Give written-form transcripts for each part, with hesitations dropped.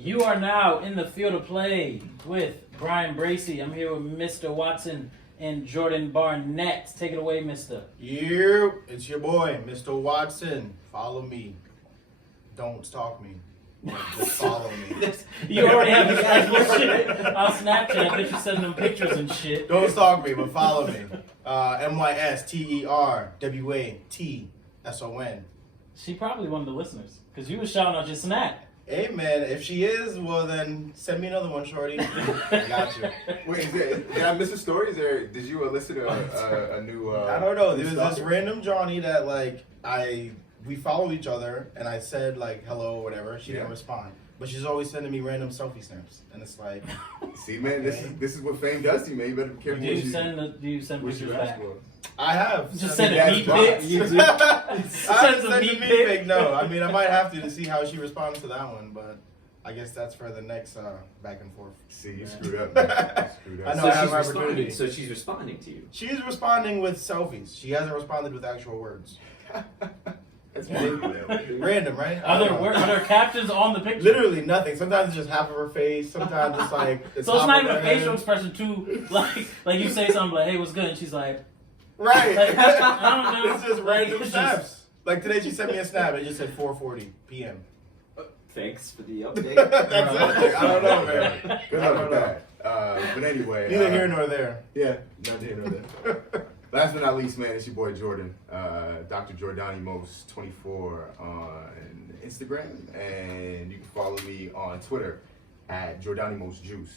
You are now in the field of play with Brian Bracey. I'm here with Mr. Watson and Jordan Barnett. Take it away, Mister. Yeah, it's your boy, Mr. Watson. Follow me. Don't stalk me. Just follow me. You already have this like shit on Snapchat. I bet you're sending them pictures and shit. Don't stalk me, but follow me. MYSTERWATSON. She probably one of the listeners because you was shouting out your Snap. Hey man, if she is, well then send me another one, shorty. I got you. Wait, did I miss the stories, or did you listen to a new? I don't know. There was this random Johnny that we follow each other, and I said like hello or whatever. She didn't respond, but she's always sending me random selfie snaps, and it's like, see, man, this is what fame does to you, man. You better be careful. Do you send pictures back? I have. Just send a meat pic. I haven't sent a meat pic. No, I mean I might have to see how she responds to that one, but I guess that's for the next back and forth. See, you screwed up. Man. You screwed up. I know So I have she's my responding. opportunity. So she's responding to you. She's responding with selfies. She hasn't responded with actual words. That's random. Random, right? Are there captions on the picture? Literally nothing. Sometimes it's just half of her face. Sometimes it's like So it's top not of even her a facial head. expression too. Like you say something like, "Hey, what's good?" and she's like, Right. Like, I don't know. It's just random It's snaps. just- Like today, she sent me a snap. It just said 4:40 p.m. Thanks for the update. That's it. I don't know, man. Good I luck don't with know. that. But anyway, Neither here nor there. Yeah, neither here nor there. Last but not least, man, it's your boy Jordan, Dr. Jordani Most 24 on Instagram, and you can follow me on Twitter at Jordani Most Juice.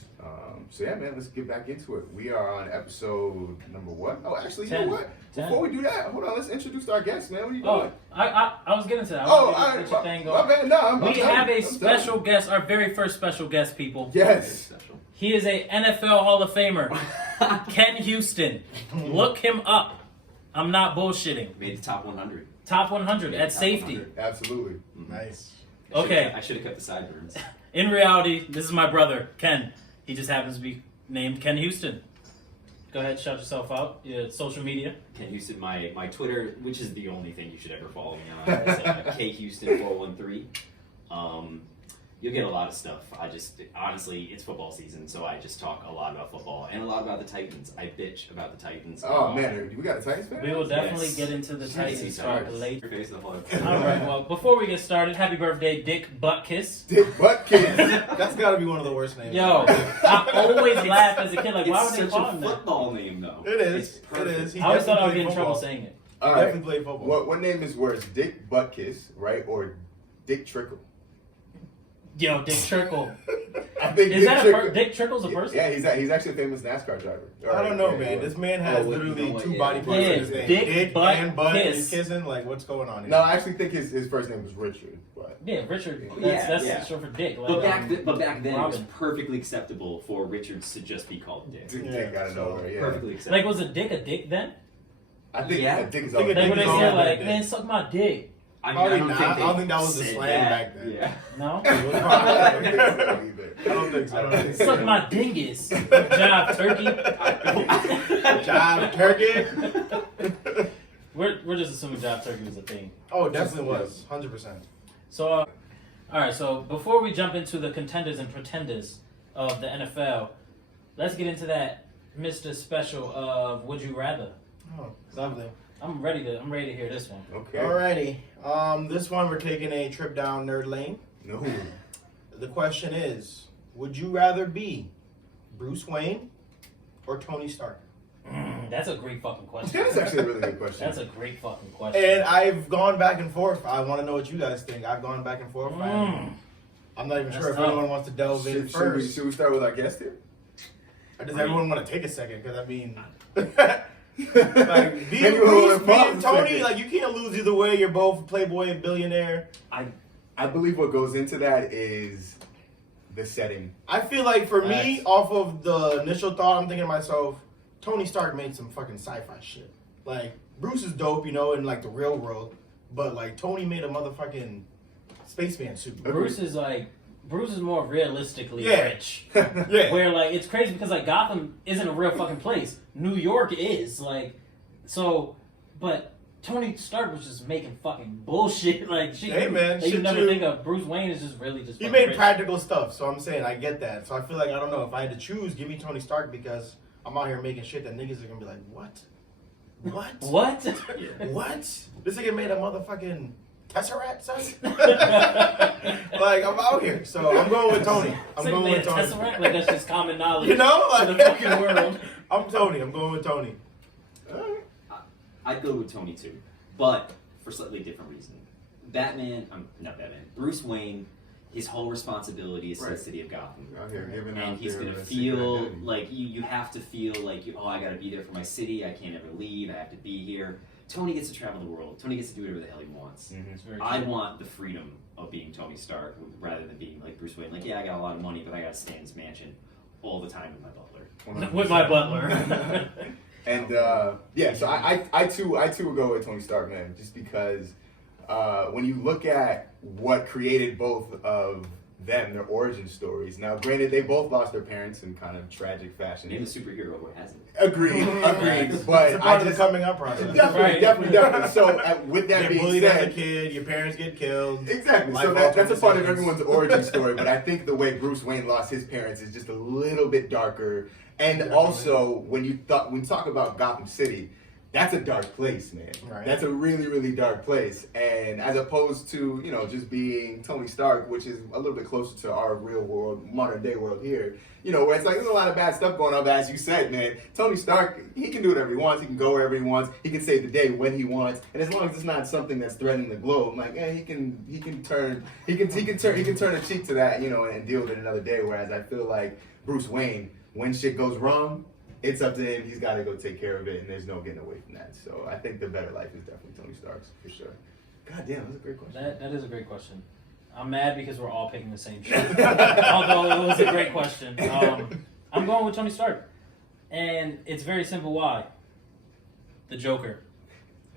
So yeah, man, let's get back into it. We are on episode number what? Oh, actually, you 10. know what? 10. Before we do that, hold on, let's introduce our guest, man. What are you "Oh, doing? I was getting to that. Oh, I all was right, get your thing my going. bad. No, I'm We done. have a I'm special done. guest, our very first special guest, people. Yes. Special. He is a NFL Hall of Famer, Ken Houston. Look him up. I'm not bullshitting. Made the top 100. Top 100 at Top safety. 100. Absolutely. Nice. Okay. I should have kept the sideburns. In reality, this is my brother, Ken. He just happens to be named Ken Houston. Go ahead, shout yourself out. Your social media. Ken Houston, my Twitter, which is the only thing you should ever follow me on, is KHouston413. You'll get a lot of stuff. Honestly, it's football season, so I just talk a lot about football and a lot about the Titans. I bitch about the Titans. Oh man, we got a Titans fan? We will definitely Yes. get into the Titans talk later. Your face in the hole. All right, well, before we get started, happy birthday, Dick Buttkiss. Dick Butkin. That's got to be one of the worst names. Yo, I always laugh as a kid, like, why would It's they such call a him that? football name, though. It is. It's It perfect. is. He I always thought I would definitely be in played trouble football. saying it. All He right. definitely played football. What name is worse, Dick Buttkiss, right, or Dick Trickle? Yo, Dick Trickle. I think Is that Trickle. Dick Trickle's a person? Yeah, he's actually a famous NASCAR driver. I don't know, Yeah, man. yeah. This man has Oh, well, literally you know what, two yeah. body parts Yeah, in his name. Dick, butt, and butt and kiss. kissing. Like, what's going on here? No, I actually think his first name was Richard. But Yeah, Richard. Yeah, That's yeah. short for Dick. Like, But back then, it was Robin. perfectly acceptable for Richards to just be called Dick. Dick Yeah, out of nowhere. Yeah. Perfectly acceptable. Like, was a dick then? I think Yeah. Dick is I think all. a Like, when they Dick is say, all like, Dick. man, suck my dick. Probably don't not. think I don't they think that was the said slang that. back then. Yeah. No? It was I don't fine. think so either. I don't think so. I don't think so. Suck my dingus. Job, turkey. Job turkey. We're just assuming job turkey was a thing. Oh, it definitely was. 100%. So, all right. So before we jump into the contenders and pretenders of the NFL, let's get into that Mr. Special of Would You Rather. Oh, lovely. I'm ready to hear this one. Okay. Alrighty. This one we're taking a trip down nerd lane. No. The question is, would you rather be Bruce Wayne or Tony Stark? That's a great fucking question. That's actually a really good question. That's a great fucking question. And I've gone back and forth. I want to know what you guys think. I've gone back and forth. I'm not even That's sure if tough. anyone wants to delve in first. Should we start with our guest here? Or does everyone want to take a second? Because I mean, like being Anyone Bruce, wanna being pause a Tony, second? like you can't lose either way. You're both playboy and billionaire. I believe what goes into that is the setting. I feel like for me, Facts. off of the initial thought, I'm thinking to myself, Tony Stark made some fucking sci-fi shit. Like Bruce is dope, you know, in like the real world, but like Tony made a motherfucking spaceman suit. Bruce is more realistically Yeah. rich. Yeah. Where like it's crazy because like Gotham isn't a real fucking place. New York is like so, but Tony Stark was just making fucking bullshit. Like, shit, Hey, man, you shit, never too. think of. Bruce Wayne is just really just. He fucking made rich. practical stuff, so I'm saying I get that. So I feel like, I don't know, if I had to choose, give me Tony Stark because I'm out here making shit that niggas are gonna be like, what? What? What? Yeah. What? This nigga made a motherfucking Tesseract, son? Like, I'm out here. So I'm going with Tony. I'm Say, going man, with Tony. Tesseract, like that's just common knowledge. You know? For Like, the fucking world. I'm Tony. I'm going with Tony. I'd go with Tony too, but for slightly different reason. Not Batman. Bruce Wayne, his whole responsibility is to Right. the city of Gotham. Out here giving And out he's their gonna secret feel identity. like you have to feel like I gotta be there for my city. I can't ever leave. I have to be here. Tony gets to travel the world. Tony gets to do whatever the hell he wants. Mhm. It's very I true. want the freedom of being Tony Stark rather than being like Bruce Wayne. Like, yeah, I got a lot of money, but I gotta stay in this mansion all the time with my butler. With my butler. And yeah, so I too would go with Tony Stark, man, just because when you look at what created both of them, their origin stories. Now, granted, they both lost their parents in kind of tragic fashion. Name a superhero who hasn't. Agreed. It's But a I part of just the coming up process. definitely. So with that Get being bullied as a said, kid, your parents get killed. exactly. Life So that's a part of alternate everyone's origin story. But I think the way Bruce Wayne lost his parents is just a little bit darker. And Definitely. also, when you talk about Gotham City, that's a dark place, man. Right. That's a really, really dark place. And as opposed to, just being Tony Stark, which is a little bit closer to our real world, modern day world here, where it's like there's a lot of bad stuff going on. But as you said, man, Tony Stark, he can do whatever he wants. He can go wherever he wants. He can save the day when he wants. And as long as it's not something that's threatening the globe, like, he can turn a cheek to that, and deal with it another day. Whereas I feel like Bruce Wayne, when shit goes wrong, it's up to him. He's got to go take care of it, and there's no getting away from that. So I think the better life is definitely Tony Stark's for sure. God damn, that's a great question. That is a great question. I'm mad because we're all picking the same shit. Although it was a great question. I'm going with Tony Stark. And it's very simple why. The Joker.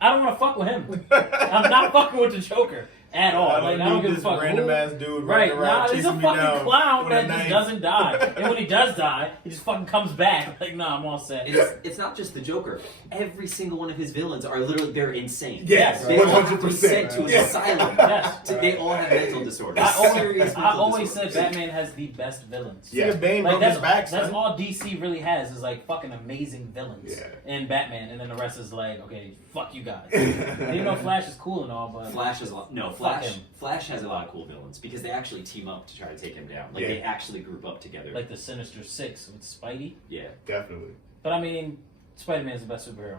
I don't want to fuck with him. I'm not fucking with the Joker at all. I don't give a fuck. Random Who- ass dude Right, running around nah, he's a chasing me fucking down clown with a that just knife. doesn't die. And when he does die, he just fucking comes back. Like, nah, I'm all set. It's not just the Joker. Every single one of his villains are literally, they're insane. Yes, They all have to 100%. be sent to an Yes. asylum. Yes. They all have mental disorders. Serious I mental always said disorders. Batman has the best villains. Yeah. Nigga Bane Like broke that's his back, that's son. all DC really has is like fucking amazing villains Yeah. in Batman, and then the rest is like, okay, fuck you guys. And even though Flash is cool and all, but Flash has a lot. No, Fuck Flash. him. Flash has a lot of cool villains because they actually team up to try to take him down. Like Yeah. they actually group up together. like the Sinister Six with Spidey. yeah. Definitely. But I mean, Spider-Man's the best superhero.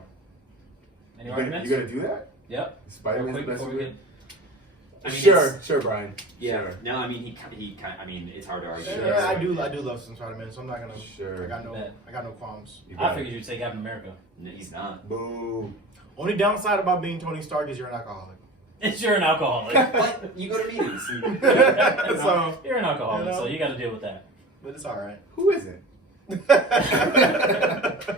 Any arguments? You gonna do that? Yep. Spider-Man's the Quick best before we superhero? get- I mean, Sure, Brian. Yeah. Sure. No, I mean he kind. I mean it's hard to argue. Yeah, I do love some Spider-Man, so I'm not gonna. Sure. I got no qualms. You I got figured you'd say Captain America. No, he's not. Boo. Only downside about being Tony Stark is you're an alcoholic. It's you're an alcoholic. But you go to meetings. And, So, You're an alcoholic, You know? so you got to deal with that. but it's all right. Who isn't?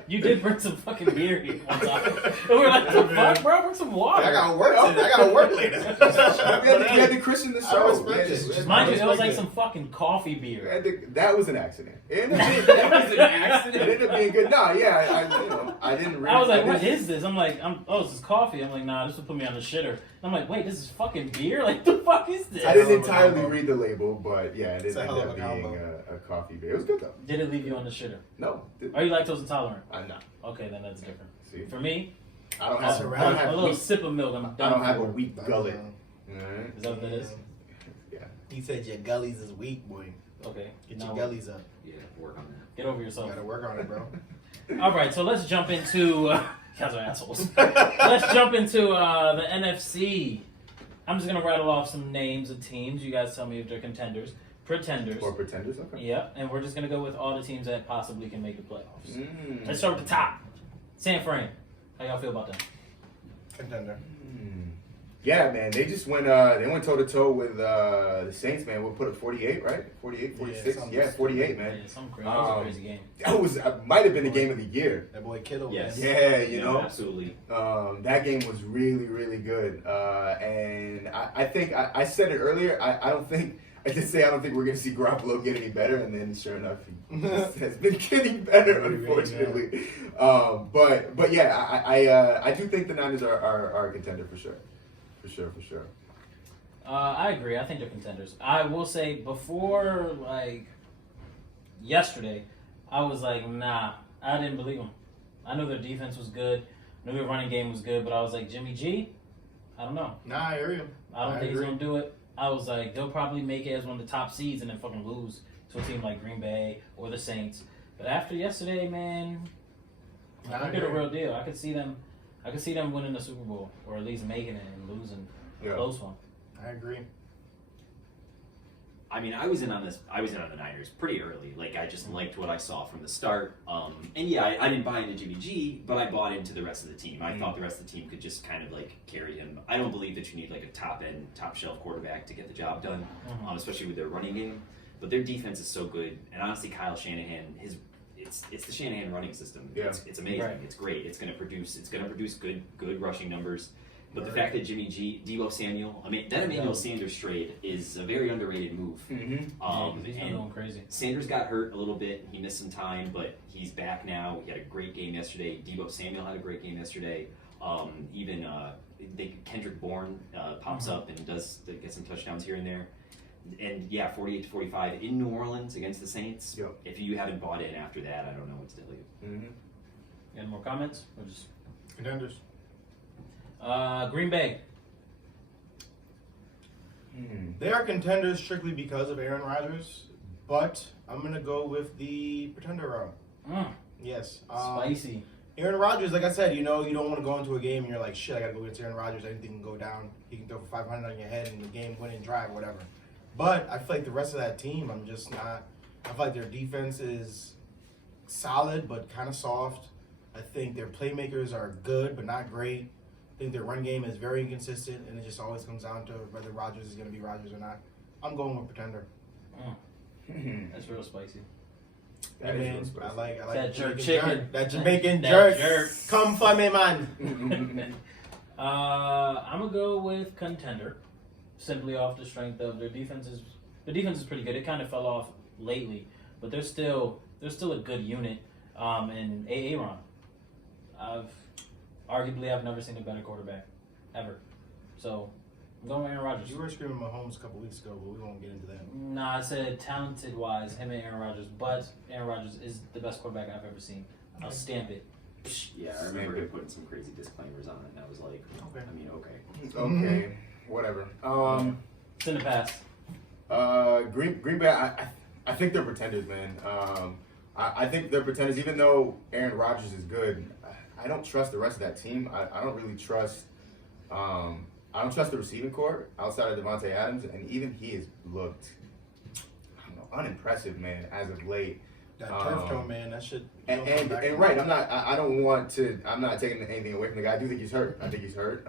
You did bring some fucking beer here one time. And we were like, the fuck, bro? Bring some water. I got work today. I got to work later. We had to christen the I show. respect Yeah, it. just- Mind you, it was respect like it. some fucking coffee beer. That was an accident. It ended up being, That was an accident? It ended up being good. No, yeah, I didn't really. I was like, I what didn't- is this? I'm like, this is coffee. I'm like, nah, this will put me on the shitter. I'm like, wait, this is fucking beer? Like, the fuck is this? I didn't Hell of a entirely combo. read the label, but yeah, it It's did a end hell of up a being combo. a coffee beer. It was good though. Did it leave you on the shitter? No, Are you lactose intolerant? I'm not. Okay, then that's different. See, For me, I don't That's have. a I wrap. don't a have little weak. sip of milk, I'm I done don't have a for. weak gullet. Alright. Is that what that is? Yeah. He said your gullies is weak, boy. Okay. Get now your gullies up. yeah, work on that. Get over You yourself. gotta work on it, bro. All right, so let's jump into. Guys are assholes. Let's jump into the NFC. I'm just gonna rattle off some names of teams. You guys tell me if they're contenders, pretenders. Or pretenders, okay. Yeah, and we're just gonna go with all the teams that possibly can make the playoffs. Mm. Let's start with the top. San Fran. How y'all feel about that? Contender. Yeah, man. They just went. They went toe to toe with the Saints, man. We'll put it 48, right? 48, 46. something Yeah, 48, man. Yeah, something crazy. That was a crazy game. That was might have been the game of the year. That boy Kittle. Yes. Man. Yeah, you know. Absolutely. That game was really, really good. And I think I said it earlier. I don't think I did say I don't think we're going to see Garoppolo get any better, and then sure enough, he just has been getting better, unfortunately. But yeah, I do think the Niners are a contender for sure. For sure. I agree. I think they're contenders. I will say before, yesterday, I was like, nah, I didn't believe them. I knew their defense was good. I knew their running game was good, but I was like, Jimmy G, I don't know. Nah, I hear you. I don't think he's going to do it. I was like, they'll probably make it as one of the top seeds and then fucking lose to a team like Green Bay or the Saints. But after yesterday, man, I think they're the real deal. I could see them winning the Super Bowl or at least making it and losing a close one. I agree. I mean, I was in on the Niners pretty early. Like, I just liked what I saw from the start. And yeah, I didn't buy into Jimmy G, but I bought into the rest of the team. I thought the rest of the team could just kind of like carry him. I don't believe that you need like a top shelf quarterback to get the job done, especially with their running game. But their defense is so good, and honestly, Kyle Shanahan, it's the Shanahan running system. Yeah. It's amazing. Right. It's great. It's gonna produce good rushing numbers. But the fact that Jimmy G, Deebo Samuel, that Emmanuel Sanders trade is a very underrated move. Mm-hmm. He's not going crazy. Sanders got hurt a little bit. He missed some time, but he's back now. He had a great game yesterday. Deebo Samuel had a great game yesterday. Kendrick Bourne pops up and does get some touchdowns here and there. And yeah, 48-45 in New Orleans against the Saints. Yep. If you haven't bought in after that, I don't know what to tell you. Any more comments? Or just Contenders. Green Bay. They are contenders strictly because of Aaron Rodgers, but I'm going to go with the pretender route. Yes. Spicy. Aaron Rodgers, like I said, you don't want to go into a game and you're like, shit, I got to go against Aaron Rodgers. Anything can go down. He can throw for 500 on your head in the game-winning drive, whatever. But I feel like the rest of that team, I'm just not. I feel like their defense is solid but kind of soft. I think their playmakers are good but not great. I think their run game is very inconsistent, and it just always comes down to whether Rodgers is going to be Rodgers or not. I'm going with pretender. That's real spicy. I mean, I like that jerk Jamaican chicken. jerk. That Jamaican That jerk. Come for me, man. I'm gonna go with contender, simply off the strength of their defense. The defense is pretty good. It kind of fell off lately, but they're still a good unit. And Aaron, I've never seen a better quarterback ever. So I'm going with Aaron Rodgers. You were screaming Mahomes a couple weeks ago, but we won't get into that. Nah, I said talented wise, him and Aaron Rodgers, but Aaron Rodgers is the best quarterback I've ever seen. I'll stamp it. Yeah, I remember him putting some crazy disclaimers on it, and I was like, Okay. I mean, okay. Okay, whatever. It's in the past. Green Bay, I think they're pretenders, man. I think they're pretenders, even though Aaron Rodgers is good. I don't trust the rest of that team. I don't really trust. I don't trust the receiving core outside of Devontae Adams, and even he has looked, unimpressive, man, as of late. That turf toe, man, that shit. And right, I'm not taking anything away from the guy. I do think he's hurt. I think he's hurt.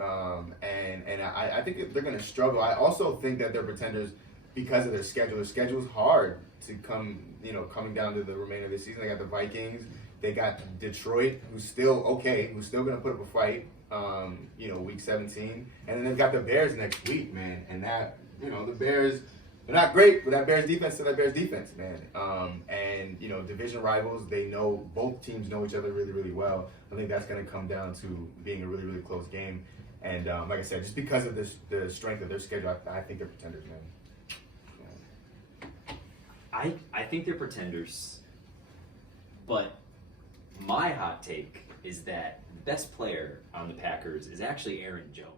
And I think they're going to struggle. I also think that they're pretenders because of their schedule. Their schedule is hard to coming down to the remainder of the season. They got the Vikings. They got Detroit, who's still okay, who's still going to put up a fight, week 17. And then they've got the Bears next week, man. And that, the Bears, they're not great, but that Bears defense is that Bears defense, man. Division rivals, both teams know each other really, really well. I think that's going to come down to being a really, really close game. And like I said, just because of the strength of their schedule, I think they're pretenders, man. I think they're pretenders, but my hot take is that the best player on the Packers is actually Aaron Jones.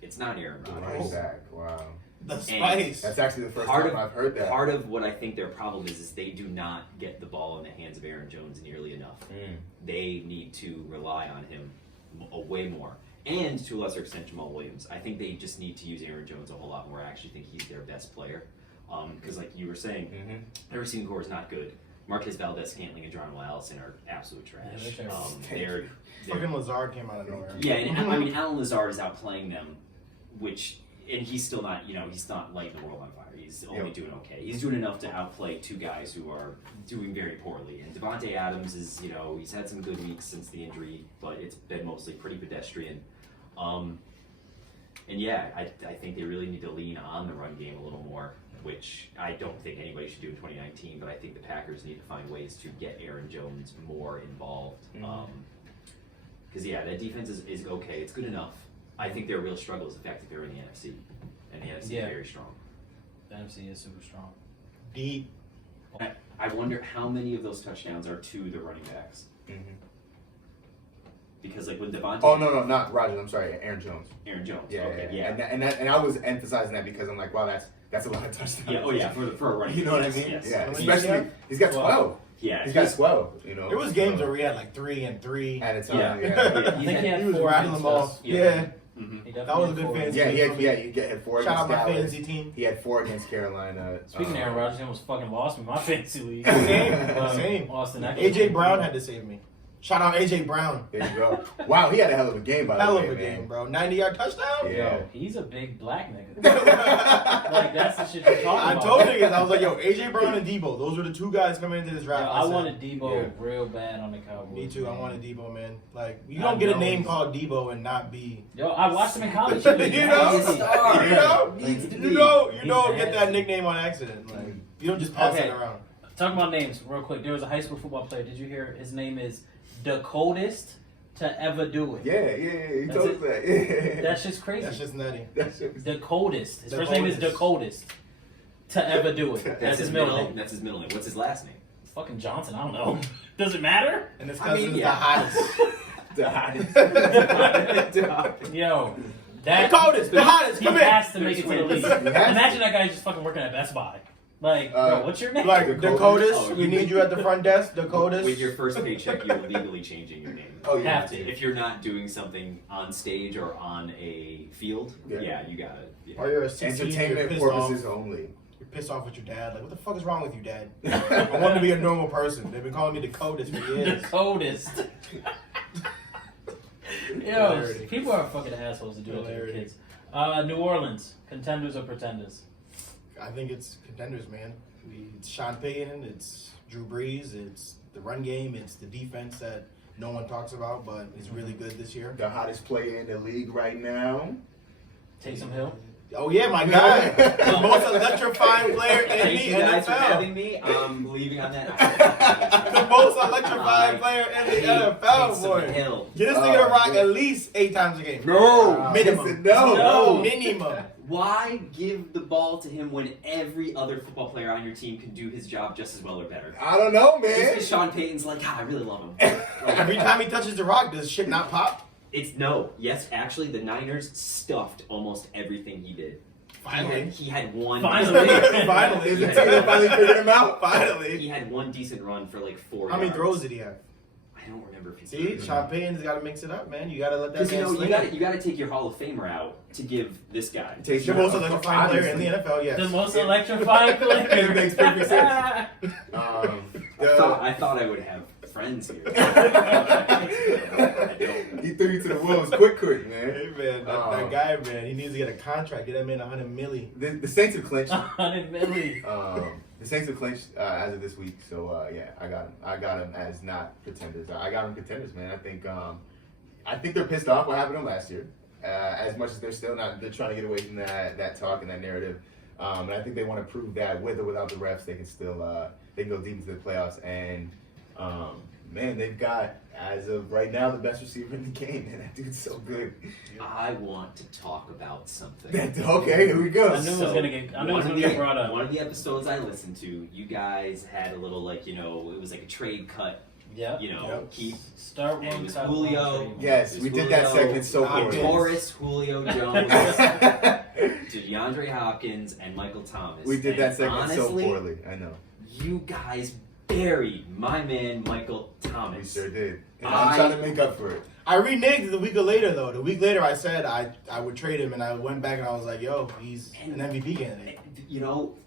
It's not Aaron Rodgers. Wow. The spice. That's actually the first time I've heard that. Part of what I think their problem is they do not get the ball in the hands of Aaron Jones nearly enough. They need to rely on him way more. And to a lesser extent, Jamal Williams. I think they just need to use Aaron Jones a whole lot more. I actually think he's their best player. Because like you were saying, their receiving core is not good. Marquez Valdez-Scantling and Geronimo Allison are absolute trash. Yeah, Fucking Lazard came out of nowhere. Yeah, and Alan Lazard is outplaying them, and he's still not, he's not lighting the world on fire. He's only doing okay. He's doing enough to outplay two guys who are doing very poorly. And Devontae Adams is, he's had some good weeks since the injury, but it's been mostly pretty pedestrian. And yeah, I think they really need to lean on the run game a little more, which I don't think anybody should do in 2019, but I think the Packers need to find ways to get Aaron Jones more involved. Because, yeah, that defense is okay. It's good enough. I think their real struggle is the fact that they're in the NFC, and the NFC is very strong. The NFC is super strong. Deep. I wonder how many of those touchdowns are to the running backs. Because like when Devontae. Oh no, not Rodgers. I'm sorry, Aaron Jones. Aaron Jones. Yeah, Okay, yeah. And I was emphasizing that because I'm like, wow, that's a lot of touchdowns. Yeah. Oh yeah, for a running. You know what I yes, mean? Yes. Yeah. How many Especially he's got 12. Yeah. He's got 12. You know. There was games where we had like 3 and 3 at a time. Yeah. Yeah. I think he had He was 4 rattling against them us. off. Yeah. Yeah. He That definitely was a had good 4. fantasy. He had 4 Shout against out my Dallas. fantasy team. He had 4 against Carolina. Speaking of Aaron Rodgers, he almost fucking lost me my fantasy league. Same. Austin Eckler. AJ Brown had to save me. Shout out AJ Brown. There you go. Wow, he had a hell of a game, by the Hell way, of a man. game, bro. 90-yard touchdown? Yeah. Yo, he's a big black nigga. Like, that's the shit you're talking I about. told niggas, I was like, yo, AJ Brown and Debo, those were the 2 guys coming into this Yo, draft. I said, wanted Debo Yeah. real bad on the Cowboys. Me too. I man. wanted Debo, man. Like, you I don't get a know name he's- called Debo and not be. Yo, I watched him in college. you He was know, nasty. you don't He's get that nasty. nickname on accident. Like, you don't just pass Okay. it around. Talking about names real quick. There was a high school football player. Did you hear? His name is the coldest to ever do it. Yeah. He That's told it. us that. Yeah. That shit's crazy. That's just nutty. That shit was- The coldest. His The first name is the coldest. coldest to ever do it. That's his middle name. That's his middle name. What's his last name? Fucking Johnson. I don't know. Does it matter? And his I cousin's mean, the yeah. hottest. The hottest. Yo, that The coldest. The hottest. he Come here. has to make it to the league. He has to. Imagine that guy just fucking working at Best Buy. Like, bro, what's your name? Like, Dakotas. Dakotas, we need you at the front desk. Dakotas. With your first paycheck, you're legally changing your name. Oh, yeah. Have to. If you're not doing something on stage or on a field, Yeah. you got it. Yeah. Or you're a 16, you're Entertainment pissed purposes off. only. You're pissed off with your dad. Like, what the fuck is wrong with you, dad? I want to be a normal person. They've been calling me Dakotas for The years. coldest. Yo, Hilarity. people are fucking assholes to do that to their Hilarity. kids. New Orleans, contenders or pretenders? I think it's contenders, man. It's Sean Payton, it's Drew Brees, it's the run game, it's the defense that no one talks about, but is really good this year. The hottest player in the league right now. Taysom Hill. Oh yeah, my guy, the most electrifying player in Thank the you guys for NFL. having me. I'm leaving on that. The most electrifying player in the NFL, Taysom boy. Hill. Get this nigga to rock yeah. at least 8 times a game. No. Minimum. No. Minimum. Why give the ball to him when every other football player on your team can do his job just as well or better? I don't know, Just man. because Sean Payton's like, I really love him. Every time he touches the rock, does shit not pop? Yes, actually, the Niners stuffed almost everything he did. Finally. He had one. Finally. Finally. Is the team finally figured him out? Finally. He had one decent run for like 4 How many yards. throws did he have? I don't remember if he See, Sean Payton's got to mix it up, man. You got to let that Because man sling. you got to take your Hall of Famer out to give this guy. Takes The you most out. electrifying player in the Obviously. NFL, yes. The most electrifying player. It makes perfect sense. I thought I would have friends here. He threw you to the wolves quick, man. Hey, man, that guy, man, he needs to get a contract. Get that man $100 million. The Saints have clinched. 100 million. The Saints have clinched as of this week, so yeah, I got him. I got him as not pretenders. I got him contenders, man. I think they're pissed off what happened to them last year. As much as they're still not, they're trying to get away from that talk and that narrative. And I think they want to prove that with or without the refs, they can still they can go deep into the playoffs. And man, they've got, as of right now, the best receiver in the game. Man, that dude's so good. I want to talk about something. Okay, here we go. I knew it was gonna get brought up. One of the episodes I listened to, you guys had a little it was like a trade cut. Yep. Yep. Keep Start and it one. was cut Julio. one, Yes, we did that segment so Hopkins. poorly. Taurus, Julio Jones, to DeAndre Hopkins, and Michael Thomas. We did that And segment so honestly, poorly. I know. You guys buried my man Michael Thomas. We sure did. And I'm trying to make up for it. I reneged the week later, though. The week later, I said I would trade him, and I went back and I was like, yo, he's an MVP candidate.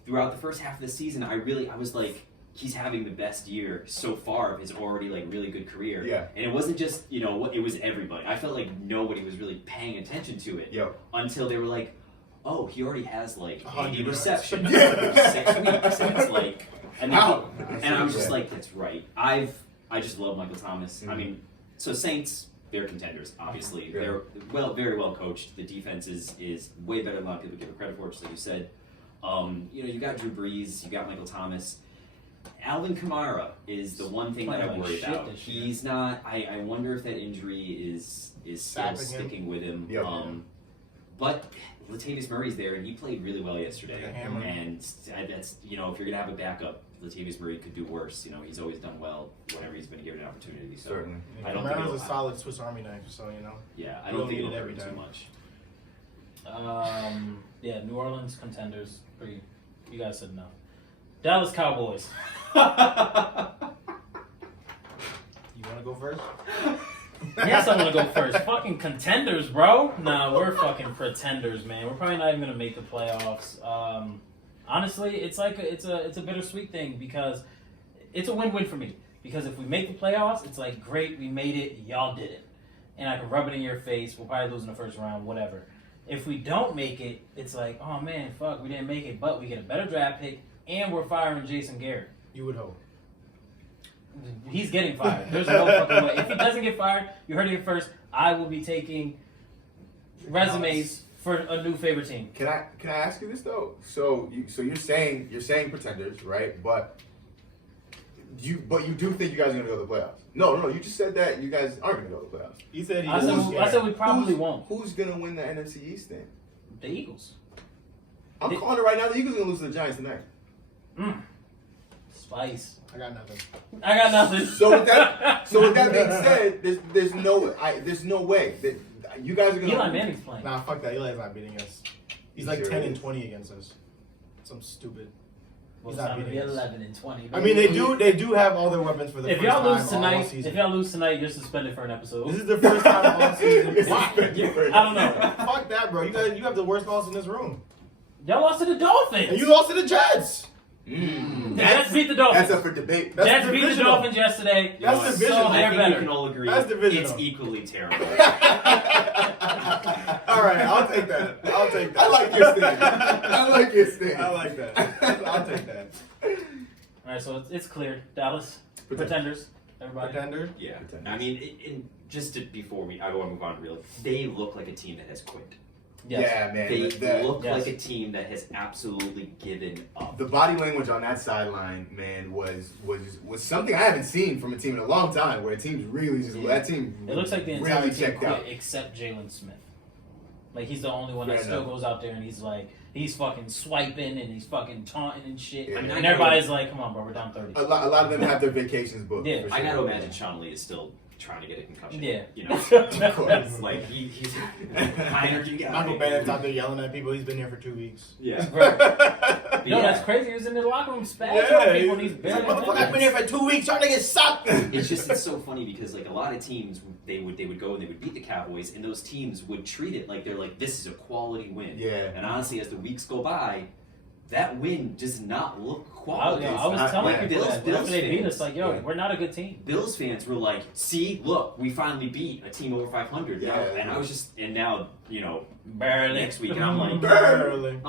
Throughout the first half of the season, I was like, he's having the best year so far of his already really good career. Yeah. And it wasn't just, it was everybody. I felt like nobody was really paying attention to it until they were like, oh, he already has 80 100 receptions Yeah. for 6 weeks. And it's like, and I was just Yeah. like, that's right. I just love Michael Thomas. Mm-hmm. I mean, so Saints, they're contenders. Obviously, Yeah. they're very well coached. The defense is way better than a lot of people give it credit for, just like you said. You got Drew Brees, you got Michael Thomas. Alvin Kamara is the one thing that I Playing like worry shit about. this year. He's not. I wonder if that injury is still Sapping him? sticking with him. Yep. But Latavius Murray's there, and he played really well yesterday. Like a hammer. And that's if you're gonna have a backup, Latavius Murray could do worse. He's always done well whenever he's been given an opportunity. So Certainly. I don't think Kamara's a it'll- solid Swiss Army knife, so yeah, I You don't don't think need it'll it hurt every him too time. much. Yeah, New Orleans Contenders. Pretty. You guys said no. Dallas Cowboys. you wanna go first? Yes, I want to go first. Fucking Contenders, bro. Nah, we're fucking pretenders, man. We're probably not even gonna make the playoffs. Honestly, it's like it's a bittersweet thing because it's a win-win for me. Because if we make the playoffs, it's like great, we made it, y'all didn't, and I can rub it in your face. We'll probably lose in the first round, whatever. If we don't make it, it's like, oh man, fuck, we didn't make it, but we get a better draft pick, and we're firing Jason Garrett. You would hope. He's getting fired. There's no fucking way. If he doesn't get fired, you heard it here first. I will be taking resumes for a new favorite team. Can I ask you this though? So you're saying pretenders, right? But you do think you guys are gonna go to the playoffs? No, you just said that you guys aren't gonna go to the playoffs. He said I said we probably won't. Who's gonna win the NFC East then? The Eagles. I'm calling it right now. The Eagles are gonna lose to the Giants tonight. Spice. I got nothing. I got nothing. So with that being said, there's no way that you guys are gonna. Eli Manning's playing. Nah, fuck that. Eli's not beating us. He's like 10-20 against us. Some stupid. Well, He's it's not not gonna be beating us. 11-20. I mean, they do have all their weapons for the If first y'all time lose all tonight, season. if y'all lose tonight, you're suspended for an This episode. is the first time all season. Why? I don't know. Fuck that, bro. You have the worst loss in this room, Y'all lost to the Dolphins. and you lost to the Jets. The Jets beat the Dolphins. That's up for debate. That's Jets beat the divisional. Dolphins yesterday. That's what? divisional. So I they're think we better. can all agree That's divisional. it's equally terrible. All right, I'll take that. I like your stand. I like your stand. I like that. I'll take that. All right, so it's clear. Dallas Pretenders. Everybody. Pretender. Yeah, Pretenders. I mean, before I go and move on, really, they look like a team that has quit. Yes. Yeah, man. They look yes. like a team that has absolutely given up. The body language on that sideline, man, was something I haven't seen from a team in a long time. Where a team's really just that team. It looks like the entire really team checked quit out. except Jalen Smith. Like he's the only one that Fair still enough. goes out there and he's fucking swiping and he's fucking taunting and shit. Yeah. And everybody's like, "Come on, bro, we're down 30." A lot of them have their vacations booked. Yeah. for I sure. gotta imagine Sean Lee is still trying to get a concussion. Yeah. Of course. Like he's high energy guy. Michael Bennett's out there yelling at people. He's been here for 2 weeks. Yeah. Yo, Yeah. that's crazy. He was in the locker room spazzing Yeah, on people and he's he's barely. like, motherfucker, I've been here for 2 weeks trying to get sucked. It's so funny because like a lot of teams they would go and they would beat the Cowboys and those teams would treat it like they're like this is a quality win. Yeah. And honestly, as the weeks go by, that win does not look quality. I was not- telling yeah, people that after they beat us, fans. like, yo, Yeah. we're not a good team. Bills fans were like, "See, look, we finally beat a team over 500." Now, Yeah. and I was just, and now Barely. next week, and I'm like, Barely. I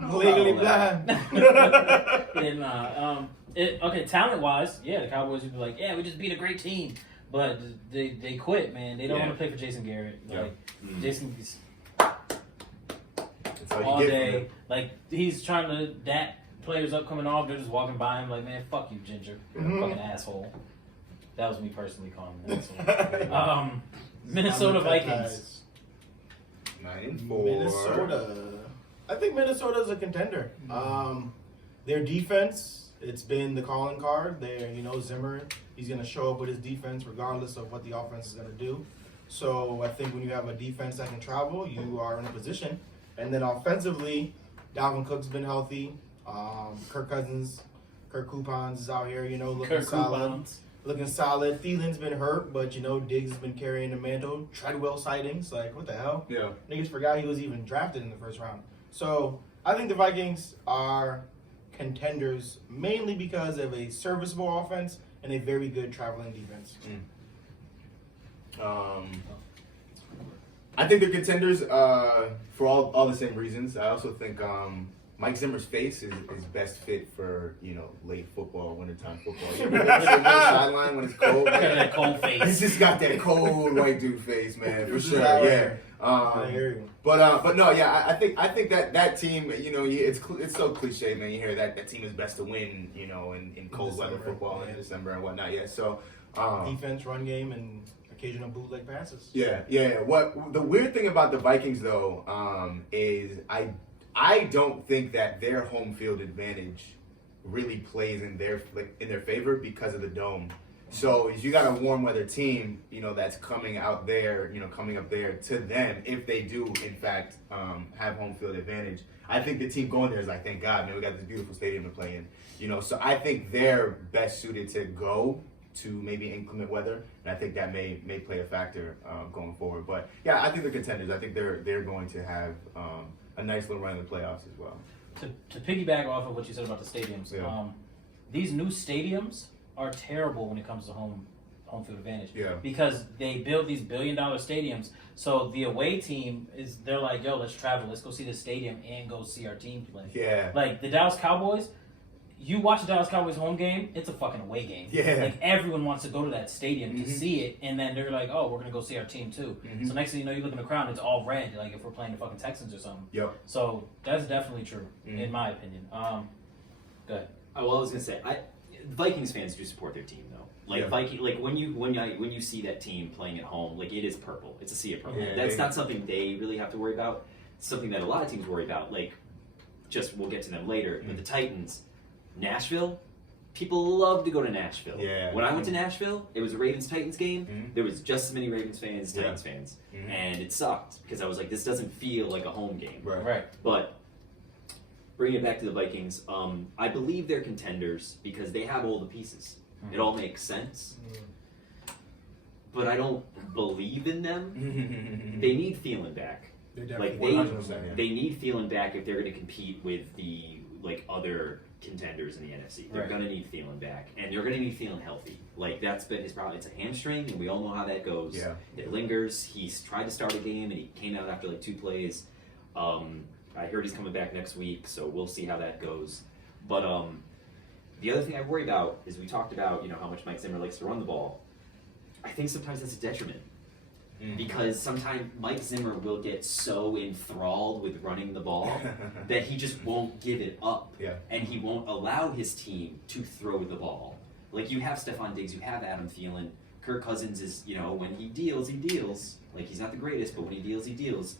don't know. Legally about all that. blind. Yeah, okay, talent-wise, yeah, the Cowboys would be like, yeah, we just beat a great team. But they quit, man. They don't Yeah. want to play for Jason Garrett. Yeah. Like, Jason's That's all all you get from day. it. Like, he's trying to dat players up coming off. They're just walking by him like, man, fuck you, Ginger. Mhm. Fucking asshole. That was me personally calling him an asshole. Minnesota Vikings. 9-4. Minnesota. I think Minnesota's a contender. Their defense, it's been the calling card. Zimmer, he's going to show up with his defense regardless of what the offense is going to do. So I think when you have a defense that can travel, you are in a position. And then offensively, Dalvin Cook's been healthy. Kirk Coupons is out here, looking Kirk solid. Coupons. Looking solid. Thielen's been hurt, but Diggs has been carrying the mantle. Treadwell sightings, like what the hell? Yeah. Niggas forgot he was even drafted in the first round. So I think the Vikings are contenders mainly because of a serviceable offense and a very good traveling defense. I think they're contenders for all the same reasons. I also think Mike Zimmer's face is best fit for, late football, wintertime football. You ever watch him on the sideline when it's cold? Got that cold face. He's just got that cold white dude face, man, for sure. that Yeah. I hear you. But no, yeah, I think that team, it's so cliche, man. You hear that team is best to win, in cold weather football in December and whatnot. Yeah, so Defense, run game, and occasional bootleg passes. yeah. What the weird thing about the Vikings though, is I don't think that their home field advantage really plays in their favor because of the dome. So if you got a warm weather team, that's coming out there, coming up there to them, if they do in fact have home field advantage, I think the team going there is like, thank God, man, we got this beautiful stadium to play in. So I think they're best suited to go to maybe inclement weather, and I think that may play a factor going forward. But yeah, I think they're contenders. I think they're going to have a nice little run in the playoffs as well. To piggyback off of what you said about the stadiums, Yeah. These new stadiums are terrible when it comes to home field advantage. Yeah. Because they build these $1 billion stadiums, so the away team they're like, yo, let's travel, let's go see the stadium and go see our team play. Yeah. Like the Dallas Cowboys, you watch the Dallas Cowboys home game, it's a fucking away game. Yeah. Like everyone wants to go to that stadium Mm-hmm. to see it, and then they're like, oh, we're gonna go see our team too. Mm-hmm. So next thing you know, you look in the crowd, it's all red, like if we're playing the fucking Texans or something. Yep. So that's definitely true, Mm-hmm. in my opinion. Go ahead. I was gonna say, Vikings fans do support their team though. Like Yeah. when you see that team playing at home, like it is purple. It's a sea of purple. Yeah, That's not something they really have to worry about. It's something that a lot of teams worry about. Like, just we'll get to them later. Mm-hmm. But the Titans, Nashville, people love to go to Nashville. Yeah. When I went to Nashville, it was a Ravens-Titans game. Mhm. There was just as many Ravens fans as Yeah. Titans fans, Mhm. and it sucked because I was like, this doesn't feel like a home game. Right. But bringing it back to the Vikings, I believe they're contenders because they have all the pieces. It all makes sense. But I don't believe in them. They need Thielen back. They Like definitely 100%, yeah. they need Thielen back if they're going to compete with the other contenders in the NFC. They're Right. going to need Thielen back, and they're going to need Thielen healthy. Like that's been his problem. It's a hamstring, and we all know how that goes. Yeah. It lingers. He's tried to start a game, and he came out after like 2 plays. I heard he's coming back next week, so we'll see how that goes. But the other thing I worry about is we talked about how much Mike Zimmer likes to run the ball. I think sometimes that's a detriment. Because sometimes Mike Zimmer will get so enthralled with running the ball that he just won't give it up. Yeah. And he won't allow his team to throw the ball. Like you have Stephon Diggs, you have Adam Thielen. Kirk Cousins is, when he deals, he deals. Like he's not the greatest, but when he deals, he deals.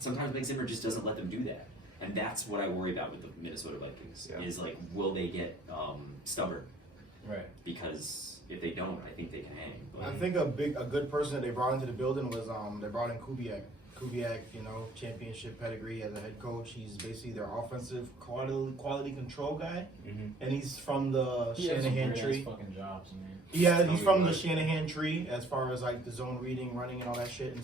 Sometimes Mike Zimmer just doesn't let them do that. And that's what I worry about with the Minnesota Vikings. Yeah. Is like, will they get stubborn? Right. Because if they don't, I think they can hang. But I think a good person that they brought into the building was they brought in Kubiak. Kubiak, championship pedigree as a head coach. He's basically their offensive quality control guy, and he's from the Shanahan tree. Fucking jobs, man. Yeah, he's from the Shanahan tree as far as like the zone reading, running, and all that shit.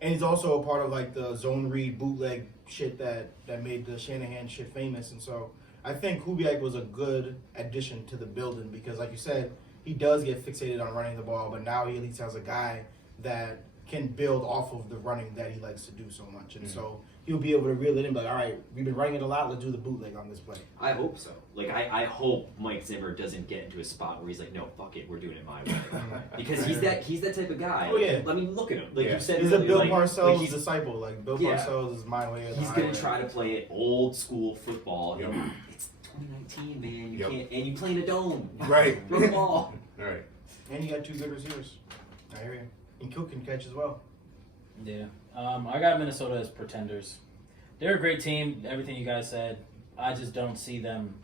And he's also a part of like the zone read bootleg shit that made the Shanahan shit famous. And so I think Kubiak was a good addition to the building because, like you said, he does get fixated on running the ball, but now he at least has a guy that can build off of the running that he likes to do so much. And so he'll be able to reel it in, like, all right, we've been running it a lot, let's do the bootleg on this play. I hope so. Like, I hope Mike Zimmer doesn't get into a spot where he's like, no, fuck it, we're doing it my way. Because he's that type of guy. Oh, yeah. I mean, look at him. Like Yeah. you said, He's a earlier, Bill like, Parcells he's disciple. Like, Bill Yeah. Parcells is my way or the He's highway. gonna try to play it old school football. Yep. It's 2019, man. You Yep. can't, and you play in a dome. Right. Throw the ball. All right. And you got 2 good receivers. I hear you. And Cook can catch as well. Yeah. I got Minnesota as pretenders. They're a great team, everything you guys said. I just don't see them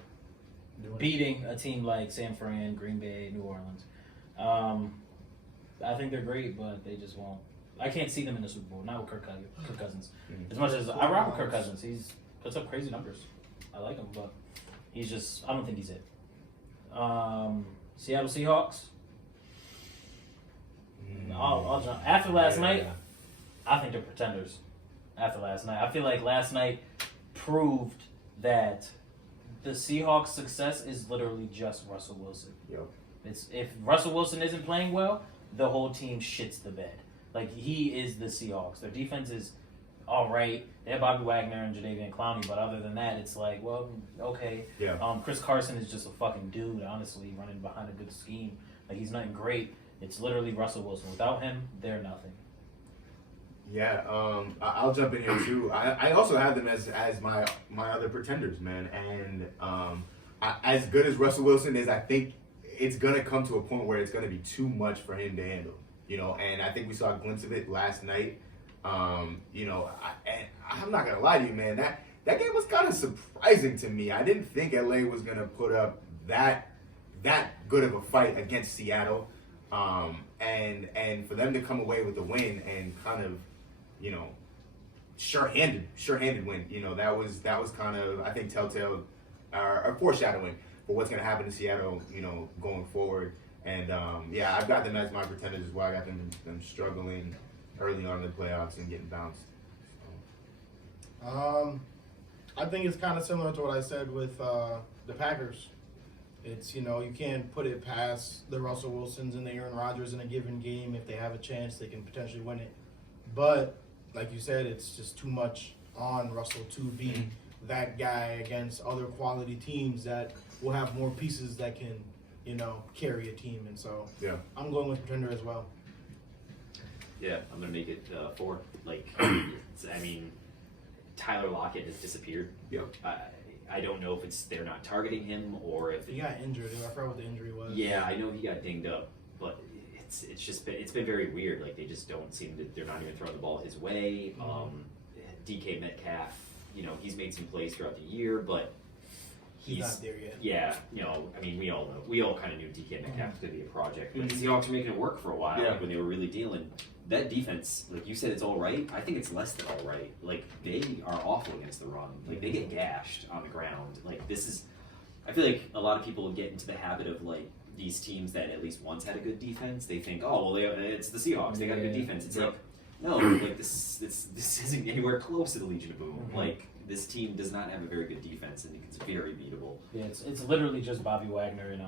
beating a team like San Fran, Green Bay, New Orleans. I think they're great, but they just won't. I can't see them in the Super Bowl, not with Kirk Cousins. As much as I rock with Kirk Cousins, he's puts up crazy numbers. I like him, but he's just, I don't think he's it. Seattle Seahawks. I'll jump. After last night, I think they're pretenders. After last night, I feel like last night proved that the Seahawks' success is literally just Russell Wilson. Yep. It's if Russell Wilson isn't playing well, the whole team shits the bed. Like he is the Seahawks. Their defense is all right. They have Bobby Wagner and Jadeveon Clowney, but other than that, it's like, well, okay. Yeah. Chris Carson is just a fucking dude, honestly, running behind a good scheme. Like, he's nothing great. It's literally Russell Wilson. Without him, they're nothing. Yeah, I'll jump in here too. I also have them as my other pretenders, man. And as good as Russell Wilson is, I think it's gonna come to a point where it's gonna be too much for him to handle. You know, and I think we saw a glimpse of it last night. You know, and I'm not gonna lie to you, man. That game was kind of surprising to me. I didn't think LA was gonna put up that good of a fight against Seattle. And for them to come away with the win and kind of, you know, sure-handed win, you know, that was kind of, I think, telltale or foreshadowing for what's going to happen to Seattle, you know, going forward. And yeah, I've got them as my pretenders as well. I got them struggling early on in the playoffs and getting bounced. So. I think it's kind of similar to what I said with the Packers. It's, you know, you can't put it past the Russell Wilsons and the Aaron Rodgers in a given game. If they have a chance, they can potentially win it. But, like you said, it's just too much on Russell to be that guy against other quality teams that will have more pieces that can, you know, carry a team. And so Yeah. I'm going with Pretender as well. Yeah, I'm gonna make it 4. Like, I mean, Tyler Lockett has disappeared. Yeah. I don't know if it's they're not targeting him or if He got injured. I forgot what the injury was. Yeah, I know he got dinged up, but it's been very weird. Like, they just don't seem to. They're not even throwing the ball his way. DK Metcalf, you know, he's made some plays throughout the year, but He's not there yet. Yeah, you know, I mean, we all kind of knew DK Metcalf was going to be a project, but the Seahawks were making it work for a while, like, when they were really dealing. That defense, like you said, it's all right. I think it's less than all right. Like, they are awful against the run. Like, they get gashed on the ground. Like, this is, I feel like a lot of people get into the habit of, like, these teams that at least once had a good defense. They think, oh, well, it's the Seahawks. They got a good defense. It's like, no, like, this isn't anywhere close to the Legion of Boom. Like, this team does not have a very good defense, and it's very beatable. Yeah, it's literally just Bobby Wagner and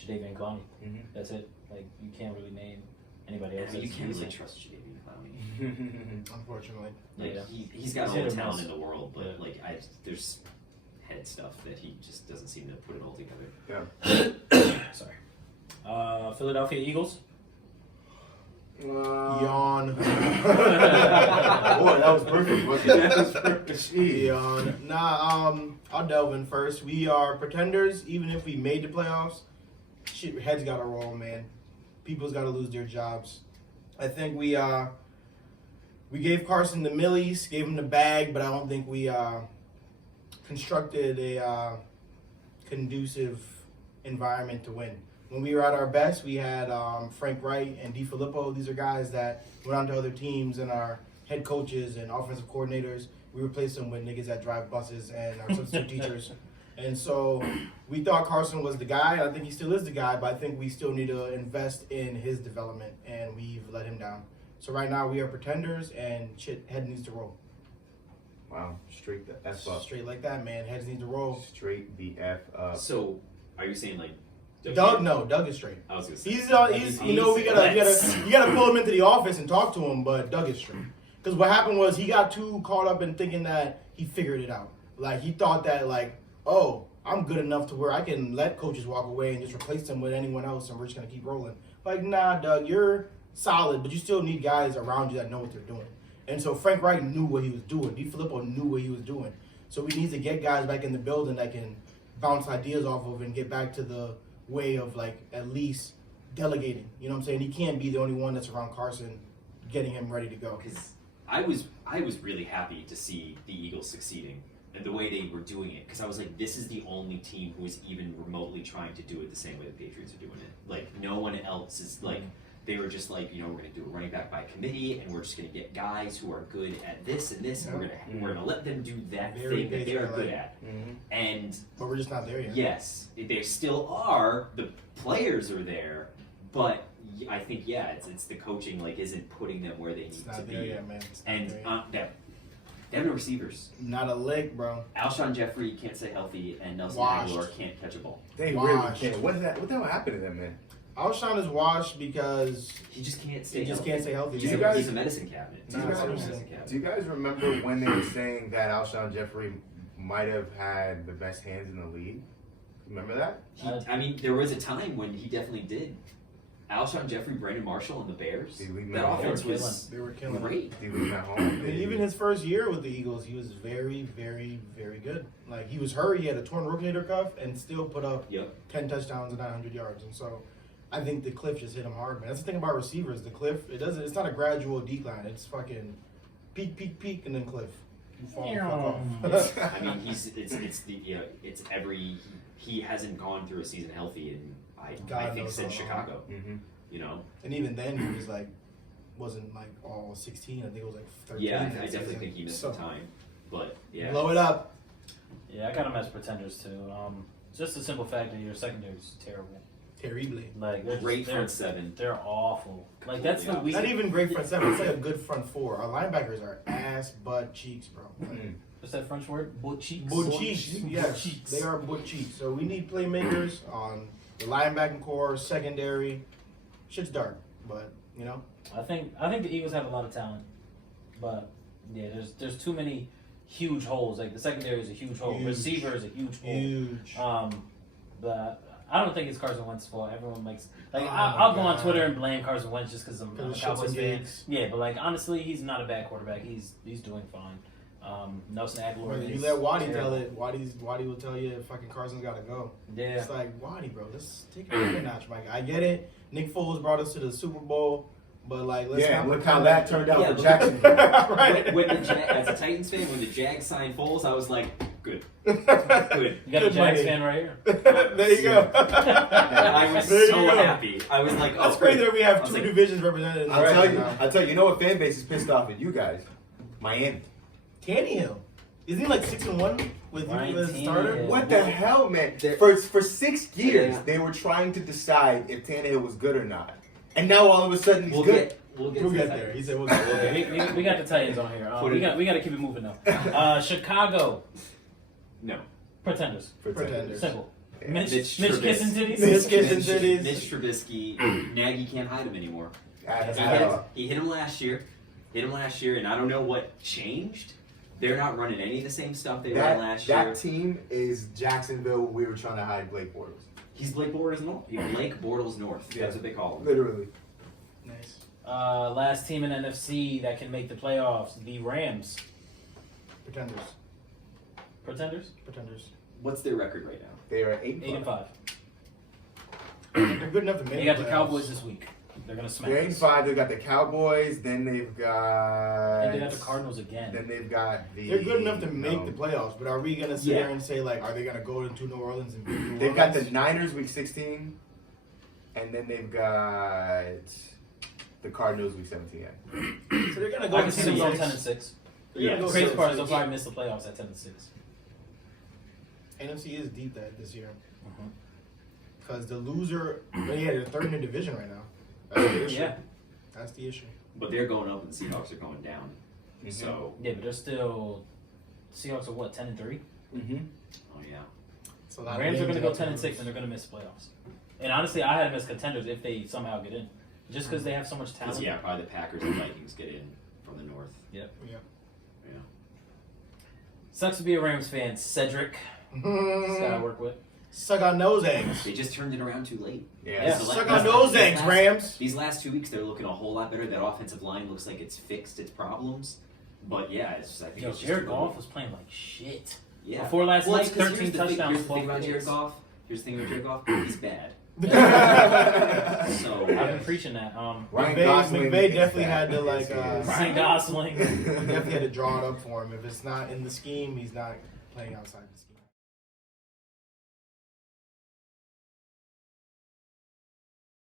Jadeveon Clowney. That's it. Like, you can't really name anybody else. I mean, you that's can't really decent. trust Jadeveon Clowney. Unfortunately. Like, Yeah. he's got He's all hit the or talent miss. in the world, but Yeah. like there's head stuff that he just doesn't seem to put it all together. Yeah. Sorry. Philadelphia Eagles. Yawn. Boy, that was perfect. Wasn't it? That was perfect. Yawn. Nah, I'll delve in first. We are pretenders, even if we made the playoffs. Shit, heads gotta roll, man. People's gotta lose their jobs. I think we gave Carson the millies, gave him the bag, but I don't think we constructed a conducive environment to win. When we were at our best, we had Frank Wright and DiFilippo. These are guys that went on to other teams and our head coaches and offensive coordinators. We replaced them with niggas that drive buses and our substitute teachers. And so we thought Carson was the guy. I think he still is the guy, but I think we still need to invest in his development, and we've let him down. So right now we are pretenders, and shit, head needs to roll. Wow, straight the F up. Straight like that, man. Heads need to roll. Straight the F up. So, are you saying like Doug is straight. I was gonna say He's you know, you gotta pull him into the office and talk to him, but Doug is straight. Because what happened was he got too caught up in thinking that he figured it out. Like, he thought that, like, oh, I'm good enough to where I can let coaches walk away and just replace them with anyone else, and we're just gonna keep rolling. Like, nah, Doug, you're solid, but you still need guys around you that know what they're doing. And so Frank Wright knew what he was doing. DiFilippo knew what he was doing. So we need to get guys back in the building that can bounce ideas off of and get back to the way of, like, at least delegating. You know what I'm saying? He can't be the only one that's around Carson getting him ready to go. because I was really happy to see the Eagles succeeding and the way they were doing it, because I was like, this is the only team who is even remotely trying to do it the same way the Patriots are doing it. Like, no one else is like. They were just like, you know, we're going to do a running back by committee, and we're just going to get guys who are good at this and this, and we're going to let them do that Very thing that they are good Patriot-like. at. And But we're just not there yet. yes, they still are. The players are there, but I think it's the coaching like isn't putting them where they It's need to not be. there yet, man. It's not And there yet. they have no receivers. Not a lick, bro. Alshon Jeffrey can't stay healthy, and Nelson Washed. Aguilar can't catch a ball. They Washed. really can't. What the hell happened to them, man? Alshon is washed because He just can't stay he just healthy. can't stay healthy. You He's, guys- he's a medicine cabinet. Nah, He's a seriously. medicine cabinet. Do you guys remember when they were saying that Alshon Jeffrey might have had the best hands in the league? Remember that? I mean, there was a time when he definitely did. Alshon Jeffrey, Brandon Marshall, and the Bears. They leave him That at home. offense was they were killing him. great. They leave him at I home. mean, even his first year with the Eagles, he was very, very, very good. Like, he was hurt. He had a torn rotator cuff and still put up Yep. 10 touchdowns and 900 yards. And so I think the cliff just hit him hard, man. That's the thing about receivers. The cliff, it's not a gradual decline. It's fucking peak, peak, peak, and then cliff. You fall the fuck off. I mean, it's every he hasn't gone through a season healthy, and I God think knows since how long. Chicago. Mm-hmm. You know. And even then, he was like, wasn't like all 16. I think it was like 13. Yeah, that I definitely season. think he missed So, some time, but yeah. Blow it up. Yeah, I got him as pretenders too. Just the simple fact that your secondary is terrible. Terribly. Like they're Great they're, front seven. They're awful. Like that's the Yeah. weak. Not even great front seven. It's like a good front four. Our linebackers are ass, butt, cheeks, bro. Like, What's that French word? Butt cheeks. butt cheeks. Yes, Butt cheeks. they are butt cheeks. So we need playmakers on the linebacking core, secondary. Shit's dark, but you know. I think the Eagles have a lot of talent, but yeah, there's too many huge holes. Like the secondary is a huge hole. Huge. Receiver is a huge hole. Huge. But I don't think it's Carson Wentz's fault. Everyone makes like Oh I'll go my on God. Twitter and blame Carson Wentz just because I'm a Because of shits Cowboys and fan. gigs. Yeah, but like honestly, he's not a bad quarterback. He's doing fine. Nelson Aguilar. When you is let Waddy terrible. tell it, Waddy will tell you fucking Carson's got to go. Yeah. It's like, Waddy, bro, let's take it up a notch, Mike. I get it. Nick Foles brought us to the Super Bowl, but like, let's Yeah, not look pretend how that like- turned out Yeah, for look- Jacksonville. right. When as a Titans fan, when the Jags signed Foles, I was like, good. Good. You got a Good Jags money. fan right here. There you go. I was There you so go. happy. I was like, oh, That's crazy good. that we I have was two like, divisions represented. In the I'll right tell you. now. You know what fan base is pissed off at you guys? Miami. Tannehill. Isn't he like 6-1 with Ryan you as a Tannehill. starter? What the hell, man? They're- For 6 years, Yeah. they were trying to decide if Tannehill was good or not, and now all of a sudden he's good. We'll get We'll to get the there. Titans. He said we'll get there. We got the Titans on here. Put We it- got to keep it moving though. Chicago No. pretenders. Pretenders. Simple. Yeah. Mitch Mitch kissing Trubisky. titties. Mitch kissing titties. Mitch Trubisky, Nagy can't hide him anymore. He hit him last year. And I don't know what changed. They're not running any of the same stuff they ran last year. That team is Jacksonville. We were trying to hide Blake Bortles. He's Blake Bortles North. Blake Bortles North. Yeah. That's what they call him. Literally. Nice. Last team in NFC that can make the playoffs, the Rams. Pretenders. Pretenders? Pretenders. What's their record right now? They are 8 8 and 5. They're good enough to make They got the playoffs. Cowboys this week. They're gonna smack They're 8 and us. 5. They got the Cowboys. Then they've got. And they got the Cardinals again. Then they've got the. They're good enough to make the playoffs, but are we gonna sit Yeah. there and say like, are they gonna go into New Orleans and beat New They've got the Orleans? Niners week 16, and then they've got the Cardinals week 17. So they're gonna go. I can see them going 10 10 and 6. Yeah. go Crazy six. part is they'll probably miss the playoffs at 10 and 6. NFC is deep this year Mhm. because the loser, they're third in the division right now. That's the issue. Yeah. That's the issue. But they're going up and the Seahawks are going down. Mm-hmm. So, Yeah, but they're still. Seahawks are what, 10 and 3? Mm-hmm. oh yeah. It's a lot of Rams are games going to they go have 10 and lose. 6, and they're going to miss playoffs. And honestly, I had them as contenders if they somehow get in, just because they have so much talent. Yeah, probably the Packers and Vikings get in from the north. Yeah. Yeah. Sucks to be a Rams fan, Cedric. This guy I work with. Suck on those eggs. They just turned it around too late. Yeah. Yeah. Suck on those eggs, Rams. These last 2 weeks, they're looking a whole lot better. That offensive line looks like it's fixed its problems. But yeah, I think Yo, it's just Jared too Goff late. was playing like shit. Yeah. Before last Well, night, it's 'cause 13 here's the thing- touchdowns, Here's the thing 12 about Jared picks. Goff. Here's the thing about Jared Goff. He's bad. So I've been preaching that. Ryan McVay, Gosling McVay is definitely bad. had to like. Yes, he is. Ryan Gosling. He definitely had to draw it up for him. If it's not in the scheme, he's not playing outside the scheme.